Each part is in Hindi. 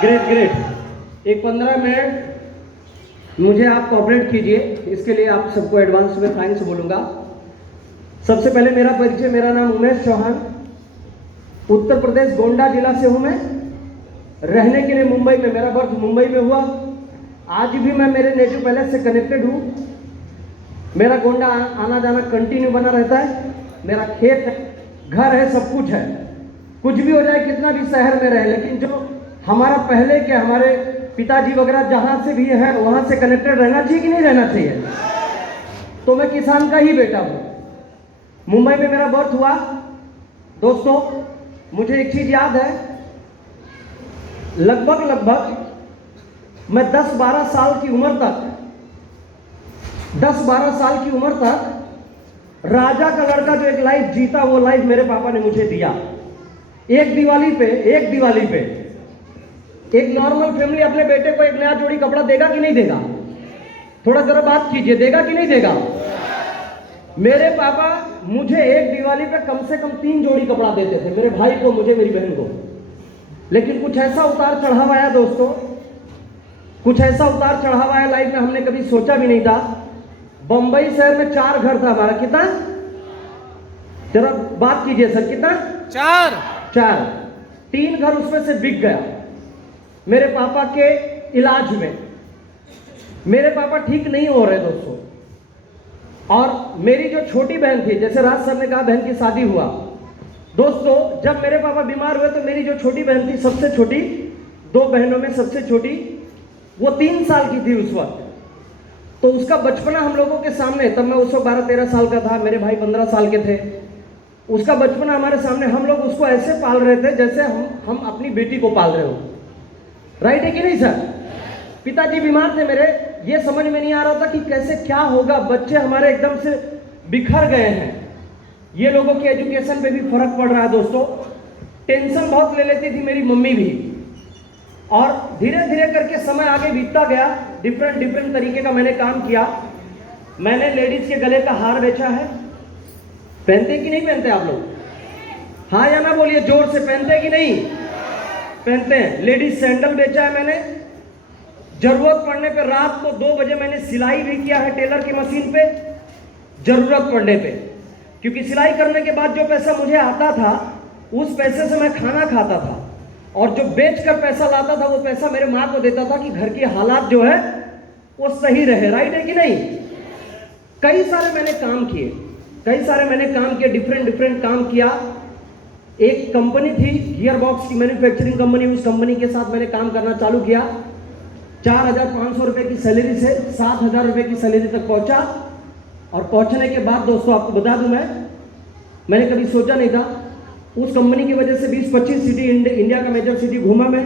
Great great. एक 15 मिनट मुझे आप कोऑपरेट कीजिए, इसके लिए आप सबको एडवांस में थैंक्स बोलूँगा। सबसे पहले मेरा परिचय, मेरा नाम उमेश चौहान, उत्तर प्रदेश गोंडा जिला से हूँ मैं। रहने के लिए मुंबई में, मेरा बर्थ मुंबई में हुआ। आज भी मैं मेरे नेटिव पैलेस से कनेक्टेड हूँ। मेरा गोंडा आना जाना कंटिन्यू बना रहता है। मेरा खेत है, घर है, सब कुछ है। कुछ भी हो जाए, कितना भी शहर में रहे, लेकिन जो हमारा पहले के हमारे पिताजी वगैरह जहाँ से भी है वहाँ से कनेक्टेड रहना चाहिए कि नहीं रहना चाहिए। तो मैं किसान का ही बेटा हूँ। मुंबई में मेरा बर्थ हुआ। दोस्तों, मुझे एक चीज़ याद है, लगभग मैं 10-12 साल की उम्र तक 10-12 साल की उम्र तक राजा का लड़का जो एक लाइफ जीता, वो लाइफ मेरे पापा ने मुझे दिया। एक दिवाली पे एक नॉर्मल फैमिली अपने बेटे को एक नया जोड़ी कपड़ा देगा कि नहीं देगा? थोड़ा जरा बात कीजिए, देगा कि नहीं देगा? मेरे पापा मुझे एक दिवाली पे कम से कम 3 जोड़ी कपड़ा देते थे, मेरे भाई को, मुझे, मेरी बहन को। लेकिन कुछ ऐसा उतार चढ़ाव आया दोस्तों, कुछ ऐसा उतार चढ़ाव आया लाइफ में, हमने कभी सोचा भी नहीं था। बंबई शहर में 4 घर था हमारा। कितना? जरा बात कीजिए सर, कितना? 4। 3 घर उसमें से बिक गया मेरे पापा के इलाज में। मेरे पापा ठीक नहीं हो रहे दोस्तों। और मेरी जो छोटी बहन थी, जैसे राज सर ने कहा बहन की शादी हुआ। दोस्तों, जब मेरे पापा बीमार हुए तो मेरी जो छोटी बहन थी, सबसे छोटी, 2 बहनों में सबसे छोटी, वो 3 साल की थी उस वक्त। तो उसका बचपना हम लोगों के सामने, तब मैं उस वक्त 12-13 साल का था, मेरे भाई 15 साल के थे। उसका बचपना हमारे सामने, हम लोग उसको ऐसे पाल रहे थे जैसे हम अपनी बेटी को पाल रहे हो। राइट है कि नहीं सर? पिताजी बीमार थे मेरे, ये समझ में नहीं आ रहा था कि कैसे क्या होगा। बच्चे हमारे एकदम से बिखर गए हैं। ये लोगों की एजुकेशन पे भी फर्क पड़ रहा है दोस्तों। टेंशन बहुत ले लेती थी मेरी मम्मी भी। और धीरे धीरे करके समय आगे बीतता गया। डिफरेंट तरीके का मैंने काम किया। मैंने लेडीज के गले का हार बेचा है। पहनते कि नहीं पहनते आप लोग? हाँ या ना बोलिए जोर से, पहनते कि नहीं? पहनते हैं। लेडीज सैंडल बेचा है मैंने। जरूरत पड़ने पे रात को 2 बजे मैंने सिलाई भी किया है टेलर की मशीन पे, जरूरत पड़ने पे। क्योंकि सिलाई करने के बाद जो पैसा मुझे आता था, उस पैसे से मैं खाना खाता था। और जो बेच कर पैसा लाता था, वो पैसा मेरे माँ को देता था कि घर की हालात जो है वो सही रहे। राइट है कि नहीं? कई सारे मैंने काम किए, डिफरेंट काम किया। एक कंपनी थी गियर बॉक्स की मैन्युफैक्चरिंग कंपनी, उस कंपनी के साथ मैंने काम करना चालू किया। 4,500 रुपये की सैलरी से 7,000 रुपये की सैलरी तक पहुंचा। और पहुंचने के बाद दोस्तों, आपको बता दूं, मैंने कभी सोचा नहीं था। उस कंपनी की वजह से 20-25 सिटी, इंडिया का मेजर सिटी घूमा मैं।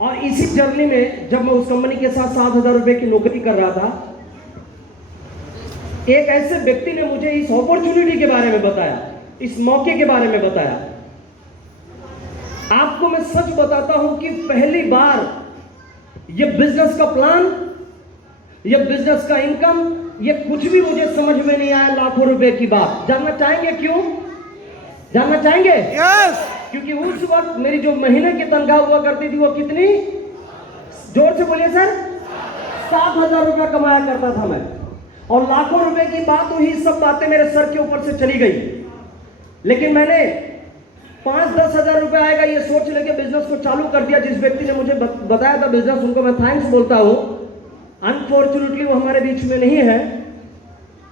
और इसी जर्नी में जब मैं उस कंपनी के साथ 7,000 रुपये की नौकरी कर रहा था, एक ऐसे व्यक्ति ने मुझे इस अपॉर्चुनिटी के बारे में बताया, इस मौके के बारे में बताया। आपको मैं सच बताता हूं कि पहली बार ये बिजनेस का प्लान, ये बिजनेस का इनकम, ये कुछ भी मुझे समझ में नहीं आया। लाखों रुपए की बात। जानना चाहेंगे क्यों? जानना चाहेंगे? यस। क्योंकि उस वक्त मेरी जो महीने की तनख्वाह हुआ करती थी, वो कितनी? जोर से बोलिए सर। 7,000 रुपया कमाया करता था मैं। और लाखों रुपए की बात हुई, सब बातें मेरे सर के ऊपर से चली गई। लेकिन मैंने 5-10 हजार रुपए आएगा ये सोच लेके बिजनेस को चालू कर दिया। जिस व्यक्ति ने मुझे बताया था बिजनेस, उनको मैं थैंक्स बोलता हूं। अनफॉर्चुनेटली वो हमारे बीच में नहीं है।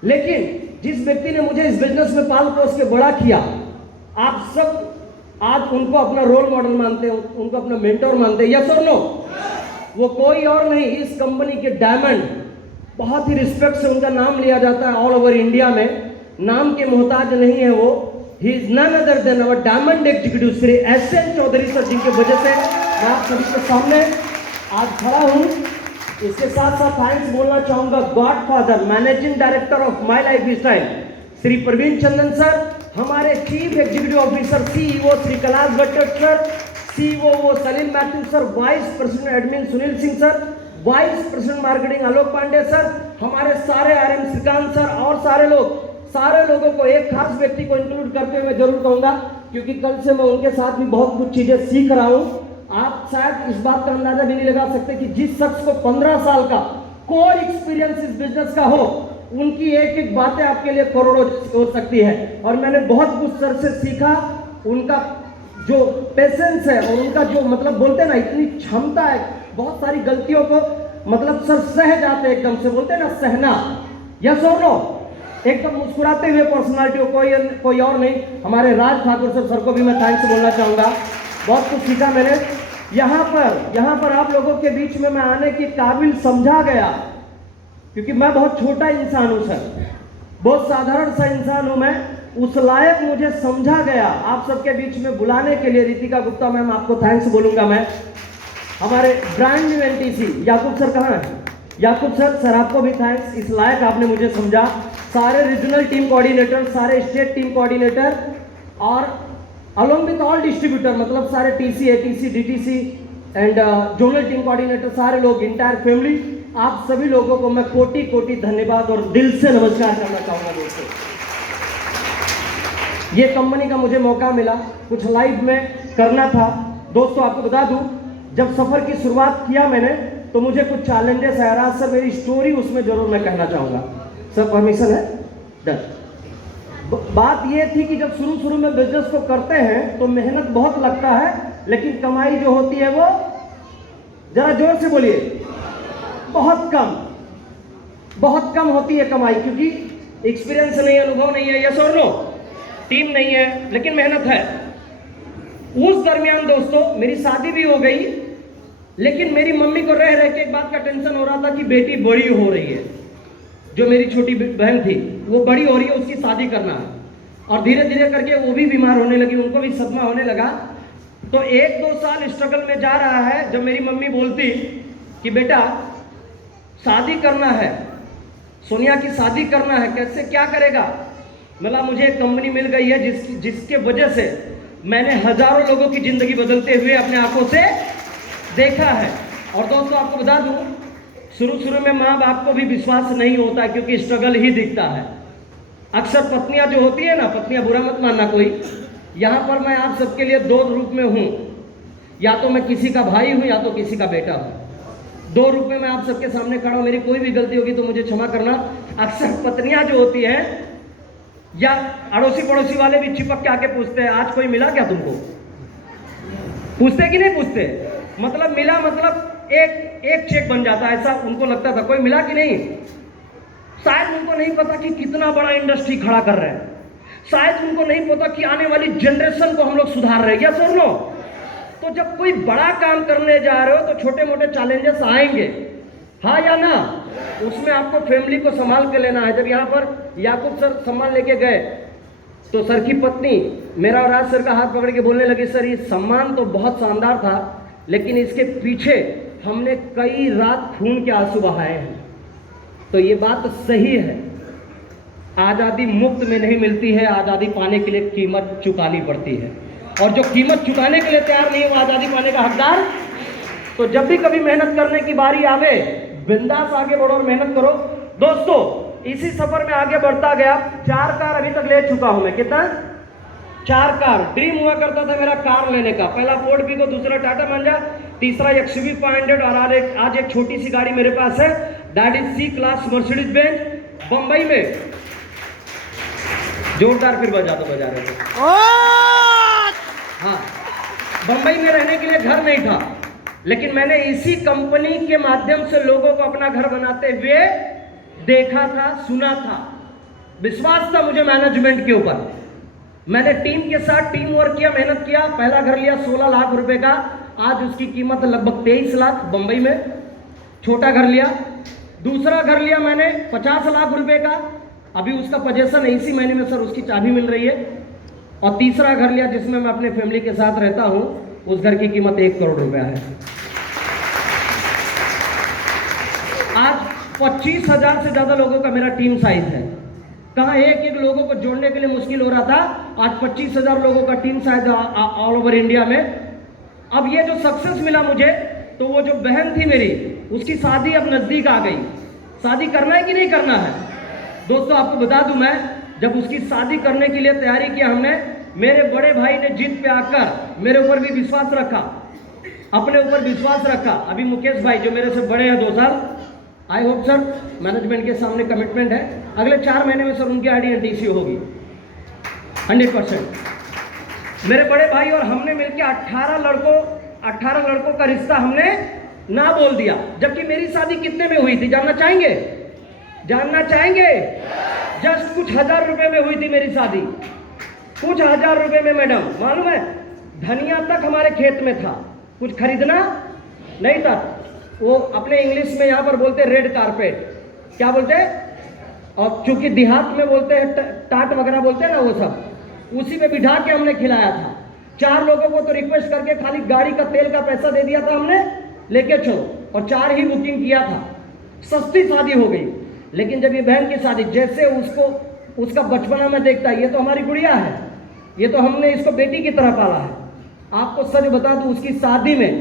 लेकिन जिस व्यक्ति ने मुझे इस बिजनेस में पाल पोस के बड़ा किया, आप सब आज उनको अपना रोल मॉडल मानते हैं, उनको अपना मेंटोर मानते हैं। यस और नो? वो कोई और नहीं, इस कंपनी के डायमंड। बहुत ही रिस्पेक्ट से उनका नाम लिया जाता है ऑल ओवर इंडिया में। नाम के मोहताज नहीं है वो। He is none other than our diamond executive Shri S N. Chaudhary sir, जिनके वजह से मैं आप सभी के सामने आज खड़ा हूं। इसके साथ साथ थैंक्स बोलना चाहूंगा god father, managing director of my life style Shri Praveen Chandan sir, हमारे chief executive officer CEO Shri Kailash Bhatt sir, COO Salim Mathew sir, vice president admin Sunil Singh sir, vice president marketing Alok Pandey sir, हमारे सारे आरएम श्रीकांत सर और सारे लोगों को, एक खास व्यक्ति को इंक्लूड करते हुए जरूर कहूंगा, क्योंकि कल से मैं उनके साथ भी बहुत कुछ चीजें सीख रहा हूं। आप शायद इस बात का अंदाजा भी नहीं लगा सकते कि जिस शख्स को 15 साल का कोर एक्सपीरियंस इस बिजनेस का हो, उनकी एक एक बातें आपके लिए करोड़ों हो सकती है। और मैंने बहुत कुछ सर से सीखा, उनका जो पेशेंस है और उनका जो मतलब बोलते हैं ना इतनी क्षमता है, बहुत सारी गलतियों को मतलब सर सह जाते हैं, एकदम से बोलते हैं ना सहना, यस और नो, एकदम मुस्कुराते हुए पर्सनालिटी, कोई और नहीं, हमारे राज ठाकुर सर को भी मैं थैंक्स बोलना चाहूँगा। बहुत कुछ सीखा मैंने यहाँ पर आप लोगों के बीच में मैं आने की काबिल समझा गया, क्योंकि मैं बहुत छोटा इंसान हूँ सर, बहुत साधारण सा इंसान हूँ मैं, उस लायक मुझे समझा गया आप सबके बीच में बुलाने के लिए। रितिका गुप्ता मैम आपको थैंक्स बोलूँगा मैं। हमारे ब्रांड न्यू एनटीसी याकूब सर कहाँ है? याकूब सर आपको भी थैंक्स, इस लायक आपने मुझे समझा। सारे रीजनल टीम कोऑर्डिनेटर, सारे स्टेट टीम कोऑर्डिनेटर और अलॉन्ग विथ ऑल डिस्ट्रीब्यूटर, मतलब सारे TC, ATC, DTC and zonal team coordinator, सारे लोग, इंटायर फैमिली, आप सभी लोगों को मैं कोटि कोटि धन्यवाद और दिल से नमस्कार करना चाहूँगा। दोस्तों, ये कंपनी का मुझे मौका मिला, कुछ लाइव में करना था। दोस्तों आपको बता दूं, जब सफ़र की शुरुआत किया मैंने तो मुझे कुछ चैलेंजेस आया रहा। सर मेरी स्टोरी उसमें जरूर मैं कहना चाहूँगा। सर परमिशन है? डन। बात ये थी कि जब शुरू में बिजनेस को करते हैं तो मेहनत बहुत लगता है, लेकिन कमाई जो होती है वो, जरा जोर से बोलिए, बहुत कम होती है कमाई, क्योंकि एक्सपीरियंस नहीं है, अनुभव नहीं है, यस और नो, टीम नहीं है, लेकिन मेहनत है। उस दरमियान दोस्तों मेरी शादी भी हो गई, लेकिन मेरी मम्मी को रह के एक बात का टेंशन हो रहा था कि बेटी बड़ी हो रही है, जो मेरी छोटी बहन थी वो बड़ी हो रही है, उसकी शादी करना है। और धीरे धीरे करके वो भी बीमार होने लगी, उनको भी सदमा होने लगा। तो 1-2 साल स्ट्रगल में जा रहा है, जब मेरी मम्मी बोलती कि बेटा शादी करना है, सोनिया की शादी करना है, कैसे क्या करेगा? मतलब मुझे एक कंपनी मिल गई है जिसके वजह से मैंने हजारों लोगों की जिंदगी बदलते हुए अपने आंखों से देखा है। और दोस्तों आपको बता दूं, शुरू में माँ बाप को भी विश्वास नहीं होता, क्योंकि स्ट्रगल ही दिखता है। अक्सर पत्नियां जो होती है ना, पत्नियां बुरा मत मानना कोई, यहाँ पर मैं आप सबके लिए 2 रूप में हूँ, या तो मैं किसी का भाई हूँ या तो किसी का बेटा हूँ। 2 रूप में मैं आप सबके सामने खड़ा हूँ। मेरी कोई भी गलती होगी तो मुझे क्षमा करना। अक्सर पत्नियां जो होती हैं या अड़ोसी पड़ोसी वाले भी चिपक के आके पूछते हैं, आज कोई मिला क्या तुमको? पूछते कि नहीं पूछते? मतलब मिला मतलब एक चेक बन जाता है, ऐसा उनको लगता था। कोई मिला कि नहीं? शायद उनको नहीं पता कि कितना बड़ा इंडस्ट्री खड़ा कर रहे हैं, शायद उनको नहीं पता कि आने वाली जनरेशन को हम लोग सुधार रहे हैं, या सुन लो। तो जब कोई बड़ा काम करने जा रहे हो तो छोटे मोटे चैलेंजेस आएंगे, हाँ या ना? उसमें आपको फैमिली को संभाल के लेना है। जब यहाँ पर याकूब सर सम्मान लेके गए तो सर की पत्नी मेरा और राज सर का हाथ पकड़ के बोलने लगी, सर ये सम्मान तो बहुत शानदार था, लेकिन इसके पीछे हमने कई रात खून के आंसू बहाए हैं। तो ये बात सही है, आज़ादी मुफ्त में नहीं मिलती है, आज़ादी पाने के लिए कीमत चुकानी पड़ती है, और जो कीमत चुकाने के लिए तैयार नहीं है वो आज़ादी पाने का हकदार। तो जब भी कभी मेहनत करने की बारी आवे, बिंदास आगे बढ़ो और मेहनत करो। दोस्तों इसी सफर में आगे बढ़ता गया, 4 कार अभी तक ले चुका हूं मैं। कितना? 4 कार। ड्रीम हुआ करता था मेरा कार लेने का, पहला फोर्ड फिगो, दूसरा टाटा मंजा, तीसरा एक्सयूवी 500, और आज एक छोटी सी गाड़ी मेरे पास है, that is C class Mercedes Benz. Bambai में जोरदार फिर बजा रहे थे। हाँ, बंबई में रहने के लिए घर नहीं था, लेकिन मैंने इसी कंपनी के माध्यम से लोगों को अपना घर बनाते हुए देखा था, सुना था। विश्वास था मुझे मैनेजमेंट के ऊपर। मैंने टीम के साथ टीम वर्क किया, मेहनत किया। पहला घर लिया 16 लाख रुपए का, आज उसकी कीमत लगभग 23 लाख बंबई में। छोटा घर लिया। दूसरा घर लिया मैंने 50 लाख रुपए का, अभी उसका पोजेशन है, इसी महीने में सर उसकी चाबी मिल रही है। और तीसरा घर लिया जिसमें मैं अपने फैमिली के साथ रहता हूं, उस घर की कीमत 1 करोड़ रुपया है। आज 25,000 से ज्यादा लोगों का मेरा टीम साइज है। कहाँ एक लोगों को जोड़ने के लिए मुश्किल हो रहा था, आज 25,000 लोगों का team size all over India में। अब ये जो सक्सेस मिला मुझे, तो वो जो बहन थी मेरी, उसकी शादी अब नजदीक आ गई। शादी करना है कि नहीं करना है? दोस्तों आपको बता दूं, मैं जब उसकी शादी करने के लिए तैयारी किया हमने, मेरे बड़े भाई ने जिद पे आकर मेरे ऊपर भी विश्वास रखा। अपने ऊपर विश्वास रखा। अभी मुकेश भाई जो मेरे से बड़े हैं 2 साल, आई होप सर मैनेजमेंट के सामने कमिटमेंट है, अगले 4 महीने में सर उनकी आईडीएनटीसी होगी 100%। मेरे बड़े भाई और हमने मिलकर 18 लड़कों का रिश्ता हमने ना बोल दिया, जबकि मेरी शादी कितने में हुई थी जानना चाहेंगे? जानना चाहेंगे? जस्ट कुछ 1000 रुपए में हुई थी मेरी शादी, कुछ 1000 रुपए में मैडम। मालूम है धनिया तक हमारे खेत में था, कुछ खरीदना नहीं था। वो अपने इंग्लिश में यहाँ पर बोलते रेड कारपेट, क्या बोलते हैं, और चूंकि देहात में बोलते हैं टाट वगैरह बोलते हैं ना, वो सब उसी में बिठा के हमने खिलाया था। 4 लोगों को तो रिक्वेस्ट करके खाली गाड़ी का तेल का पैसा दे दिया था हमने, लेके चलो, और 4 ही बुकिंग किया था। सस्ती शादी हो गई। लेकिन जब ये बहन की शादी, जैसे उसको उसका बचपना में देखता है, ये तो हमारी गुड़िया है, ये तो हमने इसको बेटी की तरह पाला है। आपको सच बता दूं, उसकी शादी में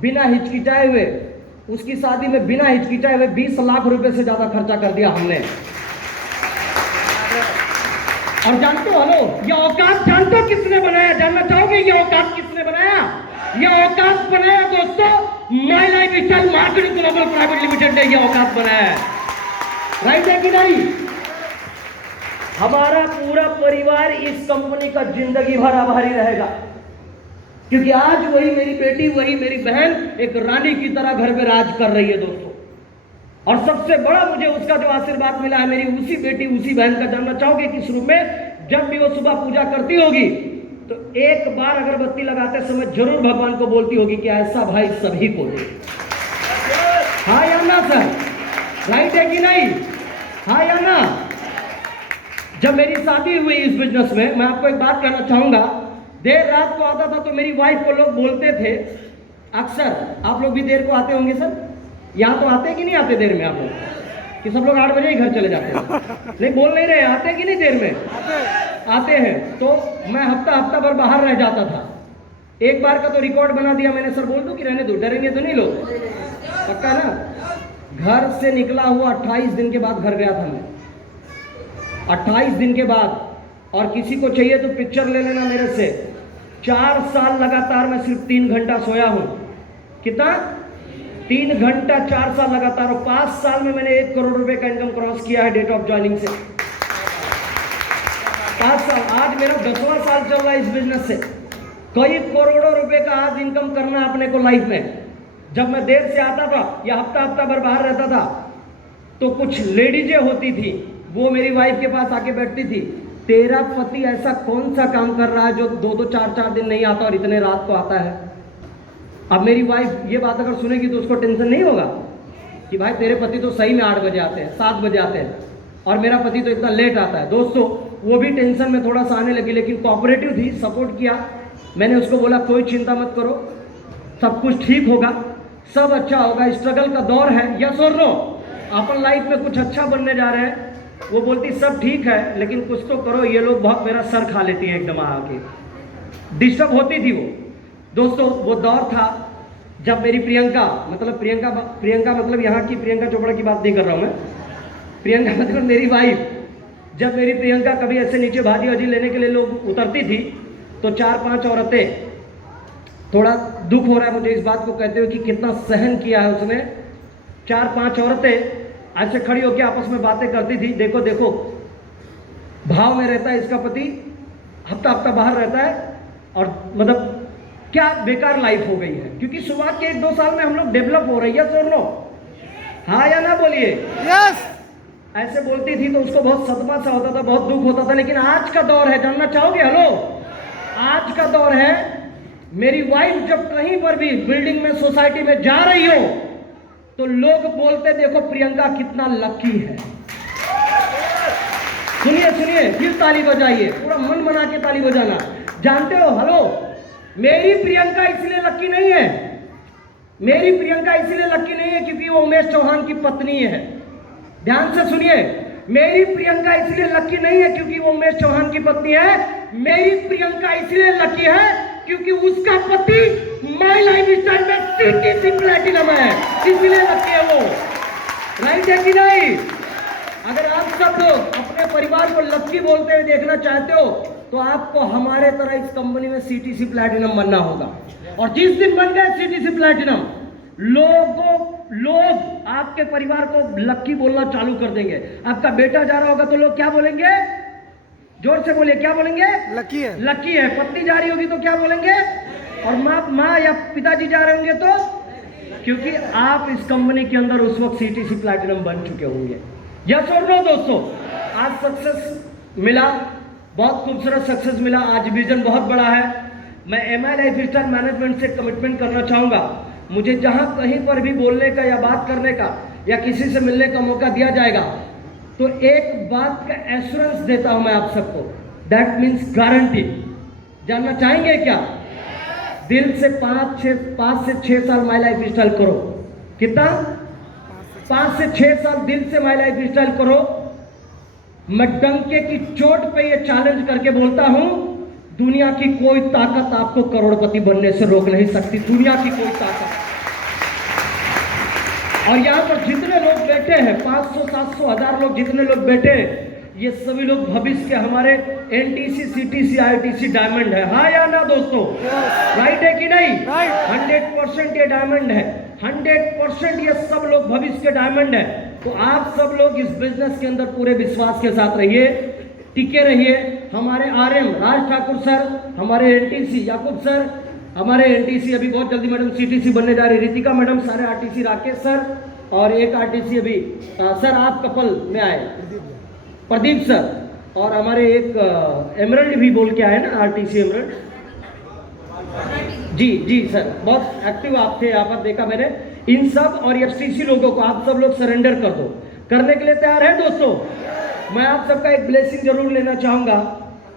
बिना हिचकिचाए हुए, उसकी शादी में बिना हिचकिचाए हुए 20 लाख रुपए से ज्यादा खर्चा कर दिया हमने। और जानते हो, हेलो, ये औकात जानते हो किसने बनाया? जानना चाहोगे ये औकात किसने बनाया? ये औकात बनाया दोस्तों, my life style marketing global private limited ने ये औकात बनाया है। राइट है कि नहीं? हमारा पूरा परिवार इस कंपनी का जिंदगी भर आभारी रहेगा, क्योंकि आज वही मेरी बेटी, वही मेरी बहन एक रानी की तरह घर में राज कर रही है दोस्तों। और सबसे बड़ा मुझे उसका जो आशीर्वाद मिला है, मेरी उसी बेटी उसी बहन का। जानना चाहोगे किस रूप में? जब भी वो सुबह पूजा करती होगी तो एक बार अगरबत्ती लगाते समय जरूर भगवान को बोलती होगी कि ऐसा भाई सभी को दे। हाँ या ना सर? राइट है कि नहीं? हाँ या ना? जब मेरी शादी हुई इस बिजनेस में, मैं आपको एक बात कहना चाहूंगा, देर रात को आता था तो मेरी वाइफ को लोग बोलते थे अक्सर, आप लोग भी देर को आते होंगे सर, यहाँ तो आते कि नहीं आते देर में आप लोग? कि सब लोग 8 बजे ही घर चले जाते हैं? नहीं, बोल नहीं रहे, आते कि नहीं देर में? आते हैं। तो मैं हफ्ता भर बाहर रह जाता था। एक बार का तो रिकॉर्ड बना दिया मैंने, सर बोल दो कि रहने दो, डरेंगे तो नहीं लोग? पक्का ना? घर से निकला हुआ 28 दिन के बाद घर गया था मैं, 28 दिन के बाद। और किसी को चाहिए तो पिक्चर ले लेना मेरे से। 4 साल लगातार मैं सिर्फ 3 घंटा सोया हूं। कितना? 3 घंटा 4 साल लगातार। और 5 साल में मैंने 1 करोड़ रुपए का इनकम क्रॉस किया है डेट ऑफ ज्वाइनिंग से। 5 साल, आज मेरा 10वां साल चल रहा है इस बिजनेस से। कई करोड़ों रुपए का आज इनकम करना है अपने को लाइफ में। जब मैं देर से आता था या हफ्ता भर बाहर रहता था तो कुछ लेडीजें होती थी, वो मेरी वाइफ के पास आके बैठती थी, तेरा पति ऐसा कौन सा काम कर रहा है जो 2-2 4-4 दिन नहीं आता और इतने रात को आता है? अब मेरी वाइफ ये बात अगर सुनेगी तो उसको टेंशन नहीं होगा कि भाई तेरे पति तो सही में 8 बजे आते हैं, 7 बजे आते हैं, और मेरा पति तो इतना लेट आता है। दोस्तों वो भी टेंशन में थोड़ा सा आने लगी, लेकिन कोऑपरेटिव थी, सपोर्ट किया। मैंने उसको बोला कोई चिंता मत करो, सब कुछ ठीक होगा, सब अच्छा होगा, स्ट्रगल का दौर है, यस और नो, अपन लाइफ में कुछ अच्छा बनने जा रहे हैं। वो बोलती सब ठीक है लेकिन कुछ तो करो, ये लोग बहुत मेरा सर खा लेती हैं एकदम आके। डिस्टर्ब होती थी वो। दोस्तों वो दौर था जब मेरी प्रियंका मतलब यहाँ की प्रियंका चोपड़ा की बात नहीं कर रहा हूँ मैं, प्रियंका मतलब मेरी वाइफ। जब मेरी प्रियंका कभी ऐसे नीचे भाजी वाजी लेने के लिए लोग उतरती थी तो 4-5 औरतें, थोड़ा दुख हो रहा है मुझे इस बात को कहते हुए कि कितना सहन किया है उसने। 4-5 औरतें ऐसे खड़ी होकर आपस में बातें करती थी, देखो देखो भाव में रहता है इसका पति, हफ्ता बाहर रहता है, और मतलब क्या बेकार लाइफ हो गई है। क्योंकि शुरुआत के 1-2 साल में हम लोग डेवलप हो रही है, सुन लो, हाँ या ना बोलिए? यस। ऐसे बोलती थी तो उसको बहुत सदमा सा होता था, बहुत दुख होता था। लेकिन आज का दौर है, जानना चाहोगे? हेलो, आज का दौर है, मेरी वाइफ जब कहीं पर भी बिल्डिंग में, सोसाइटी में जा रही हो तो लोग बोलते देखो प्रियंका कितना लकी है। सुनिए, फिर ताली बजाइए, पूरा मन बना के ताली बजाना। जानते हो, हेलो, मेरी प्रियंका इसलिए लकी नहीं है, मेरी प्रियंका इसलिए लकी नहीं है क्योंकि वो उमेश चौहान की पत्नी है। ध्यान से सुनिए, मेरी प्रियंका इसलिए लकी नहीं है क्योंकि वो उमेश चौहान की पत्नी है। मेरी प्रियंका इसलिए लकी है क्योंकि उसका पति माय लाइफ स्टाइल में सीटीसी प्लैटिनम है, इसलिए लकी है वो। राइट है कि नहीं? अगर आप सब लोग अपने परिवार को लकी बोलते हुए देखना चाहते हो तो आपको हमारे तरह इस कंपनी में सीटीसी प्लैटिनम बनना होगा। और जिस दिन बन गए सीटीसी प्लैटिनम, लोग आपके परिवार को लक्की बोलना चालू कर देंगे। आपका बेटा जा रहा होगा तो लोग क्या बोलेंगे? जोर से बोलिए, क्या बोलेंगे? लकी है। लकी है। पत्नी जा रही होगी तो क्या बोलेंगे? और माँ या पिताजी जा रहे होंगे तो, क्योंकि आप इस कंपनी के अंदर उस वक्त सीटीसी प्लैटिनम बन चुके होंगे। यस और नो दोस्तों? आज सक्सेस मिला, बहुत खूबसूरत सक्सेस मिला। आज विजन बहुत बड़ा है। मैं एमआई लाइफस्टाइल मैनेजमेंट से कमिटमेंट करना चाहूंगा, मुझे जहां कहीं पर भी बोलने का या बात करने का या किसी से मिलने का मौका दिया जाएगा तो एक बात का एश्योरेंस देता हूं मैं आप सबको, दैट मीन्स गारंटी। जानना चाहेंगे क्या? दिल से 5 से 6 साल माई लाइफ स्टाइल करो। कितना? 5 से 6 साल दिल से माई लाइफ स्टाइल करो। मैं डंके की चोट पे ये चैलेंज करके बोलता हूं, दुनिया की कोई ताकत आपको करोड़पति बनने से रोक नहीं सकती, दुनिया की कोई ताकत। और यहां पर जितने लोग बैठे हैं, 500, 700, 1000 लोग जितने लोग बैठे हैं, ये सभी लोग भविष्य के हमारे एनटीसी, सीटीसी, आईटीसी डायमंड है। हाँ या ना दोस्तों? राइट है कि नहीं? 100% ये डायमंड है, 100% ये सब लोग भविष्य के डायमंड है। तो आप सब लोग इस बिजनेस के अंदर पूरे विश्वास के साथ रहिए, टिके रहिए। हमारे आरएम राज ठाकुर सर, हमारे एनटीसी याकूब सर, हमारे एनटीसी अभी बहुत जल्दी मैडम सीटीसी बनने जा रही रितिका मैडम, सारे आरटीसी राकेश सर, और एक आरटीसी अभी सर आप कपल में आए प्रदीप सर, और हमारे एक एमरल्ड भी बोल के आए ना, आरटीसी एमरल्ड जी सर, बहुत एक्टिव आप थे यहाँ पर, देखा मैंने। इन सब और एफसीसी लोगों को आप सब लोग सरेंडर कर दो। करने के लिए तैयार है दोस्तों? मैं आप सबका एक ब्लेसिंग जरूर लेना चाहूंगा।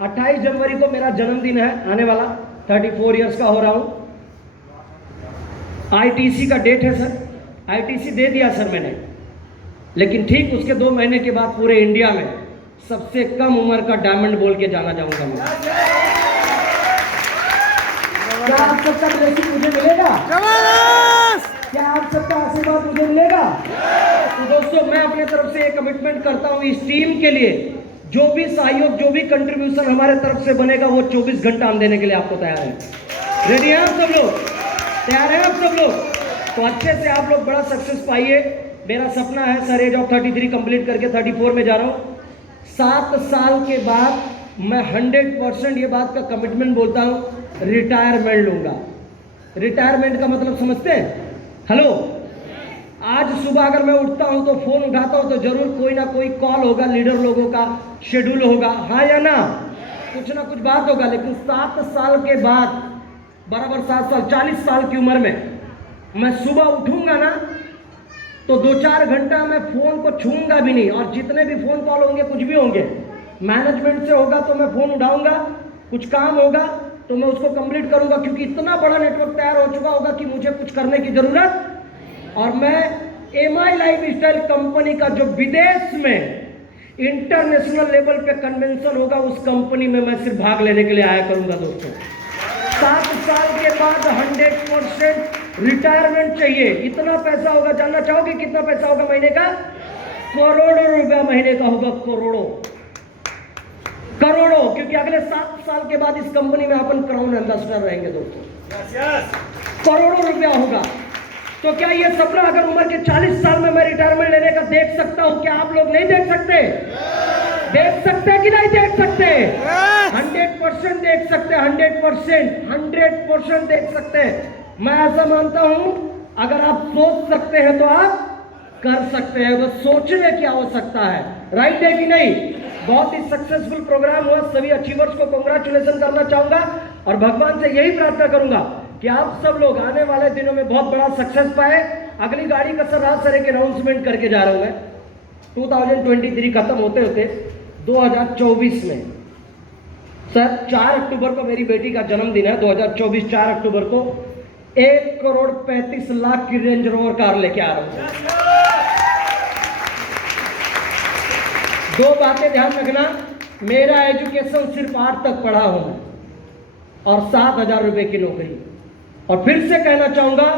28 जनवरी को मेरा जन्मदिन है आने वाला, 34 इयर्स का हो रहा हूं। आईटीसी का डेट है सर, आईटीसी दे दिया सर मैंने, लेकिन ठीक उसके 2 महीने के बाद पूरे इंडिया में सबसे कम उम्र का डायमंड बोल के जाना चाहूंगा मैं। क्या आप सबका ब्लेसिंग मुझे मिलेगा? क्या आप सबका आशीर्वाद मुझे मिलेगा? तो दोस्तों मैं अपने तरफ से ये कमिटमेंट करता हूँ, इस टीम के लिए जो भी सहयोग, जो भी कंट्रीब्यूशन हमारे तरफ से बनेगा वो 24 घंटा हम देने के लिए आपको तैयार है। रेडी हैं आप सब लोग? तैयार हैं आप सब लोग? तो अच्छे से आप लोग बड़ा सक्सेस पाइए। मेरा सपना है सर एज ऑफ 33 कंप्लीट करके 34 में जा रहा हूँ। 7 साल के बाद मैं 100% ये बात का कमिटमेंट बोलता हूँ, रिटायरमेंट लूंगा। रिटायरमेंट का मतलब समझते हैं? हेलो, आज सुबह अगर मैं उठता हूं तो फोन उठाता हूं तो जरूर कोई ना कोई कॉल होगा, लीडर लोगों का शेड्यूल होगा, हाँ या ना? कुछ ना कुछ बात होगा। लेकिन 7 साल के बाद, बराबर 7 साल, 40 साल की उम्र में मैं सुबह उठूंगा ना तो 2-4 घंटा मैं फोन को छूंगा भी नहीं। और जितने भी फोन कॉल होंगे, कुछ भी होंगे, मैनेजमेंट से होगा तो मैं फोन उठाऊंगा, कुछ काम होगा तो मैं उसको कंप्लीट करूंगा, क्योंकि इतना बड़ा नेटवर्क तैयार हो चुका होगा कि मुझे कुछ करने की जरूरत। और मैं एमआई लाइफस्टाइल कंपनी का जो विदेश में इंटरनेशनल लेवल पे कन्वेंशन होगा, उस कंपनी में मैं सिर्फ भाग लेने के लिए आया करूंगा दोस्तों। 7 साल के बाद 100% रिटायरमेंट चाहिए। इतना पैसा होगा, जानना चाहोगे कितना पैसा होगा महीने का? करोड़ों रुपया महीने का होगा, करोड़ों, क्योंकि अगले 7 साल के बाद इस कंपनी में अपन क्राउन एम्बेसडर रहेंगे दोस्तों। करोड़ों रुपया होगा। तो क्या ये सपना अगर उम्र के 40 साल में मैं रिटायरमेंट लेने का देख सकता हूं, क्या आप लोग नहीं देख सकते? देख सकते कि नहीं देख सकते? 100% देख सकते, 100% देख सकते हैं। मैं ऐसा मानता हूं, अगर आप सोच सकते हैं तो आप कर सकते हैं, बस सोचने की आवश्यकता है। राइट है कि नहीं? बहुत ही सक्सेसफुल प्रोग्राम हुआ, सभी अचीवर्स को कांग्रेचुलेशन करना चाहूंगा और भगवान से यही प्रार्थना करूंगा कि आप सब लोग आने वाले दिनों में बहुत बड़ा सक्सेस पाए। अगली गाड़ी का सर राज सर एक अनाउंसमेंट करके जा रहा हूं मैं। 2023 खत्म होते होते 2024 में सर 4 अक्टूबर को मेरी बेटी का जन्मदिन है, 2024 4 अक्टूबर को 1,35,00,000 की रेंज रोवर कार लेके आ रहा हूं। 2 बातें ध्यान रखना, मेरा एजुकेशन सिर्फ 8 तक पढ़ा हूं मैं और 7,000 रुपए की नौकरी। और फिर से कहना चाहूंगा,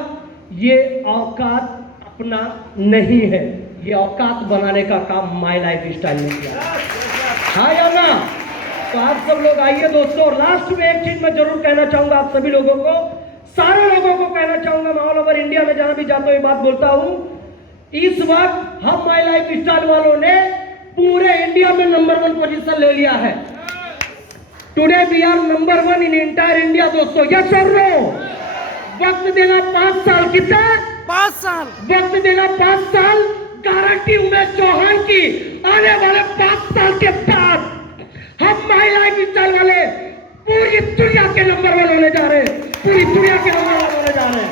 ये औकात अपना नहीं है, ये औकात बनाने का काम माई लाइफ स्टाइल ने किया। हाँ या ना? तो आप सब लोग आइए दोस्तों। और लास्ट में एक चीज मैं जरूर कहना चाहूंगा आप सभी लोगों को, सारे लोगों को कहना चाहूंगा, मैं ऑल ओवर इंडिया में जहां भी जाता हूं ये बात बोलता हूं, इस वक्त हम माई लाइफ स्टाइल वालों ने पूरे इंडिया में नंबर 1 पोजीशन ले लिया है। Today we are number 1 in entire India दोस्तों, यस और नो? वक्त देना 5 साल, कितना? 5 साल वक्त देना 5 साल, गारंटी उमेश चौहान की आने वाले 5 साल के बाद हम माई लाइफ स्टाइल वाले पूरी दुनिया के नंबर 1 होने जा रहे हैं, पूरी दुनिया के नंबर 1 होने जा रहे हैं।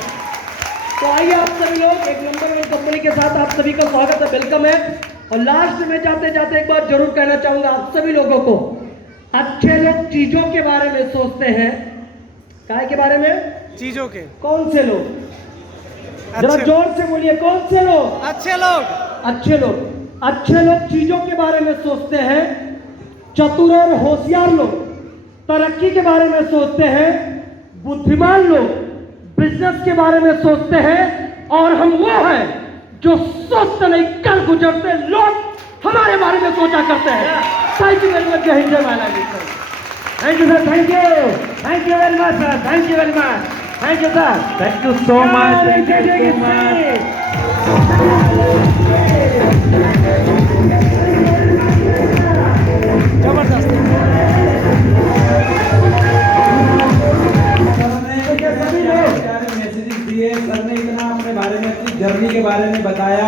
तो आइए आप सभी लोग, एक नंबर 1 कंपनी के साथ आप सभी का स्वागत है, वेलकम है। और लास्ट में जाते जाते एक बार जरूर कहना चाहूंगा आप सभी लोगों को, अच्छे लोग चीजों के बारे में सोचते हैं। काय के बारे में? चीजों के। कौन से लोग? जरा जोर से बोलिए, कौन से लोग? अच्छे लोग। अच्छे लोग। अच्छे लोग चीजों के बारे में सोचते हैं, चतुर और होशियार लोग तरक्की के बारे में सोचते हैं, बुद्धिमान लोग बिजनेस के बारे में सोचते हैं, और हम वो हैं जो सोचते नहीं कर गुजरते लोग हमारे बारे में सोचा करते हैं। थैंक यू वेरी मच, जय हिंद, जय माला दी sir. Thank you sir, thank you very much sir, thank you very much, thank you sir, Thank you so much. Thank you so much. जबरदस्त। मैसेजेस दिए सर ने, इतना अपने बारे में, अपनी जर्नी के बारे में बताया।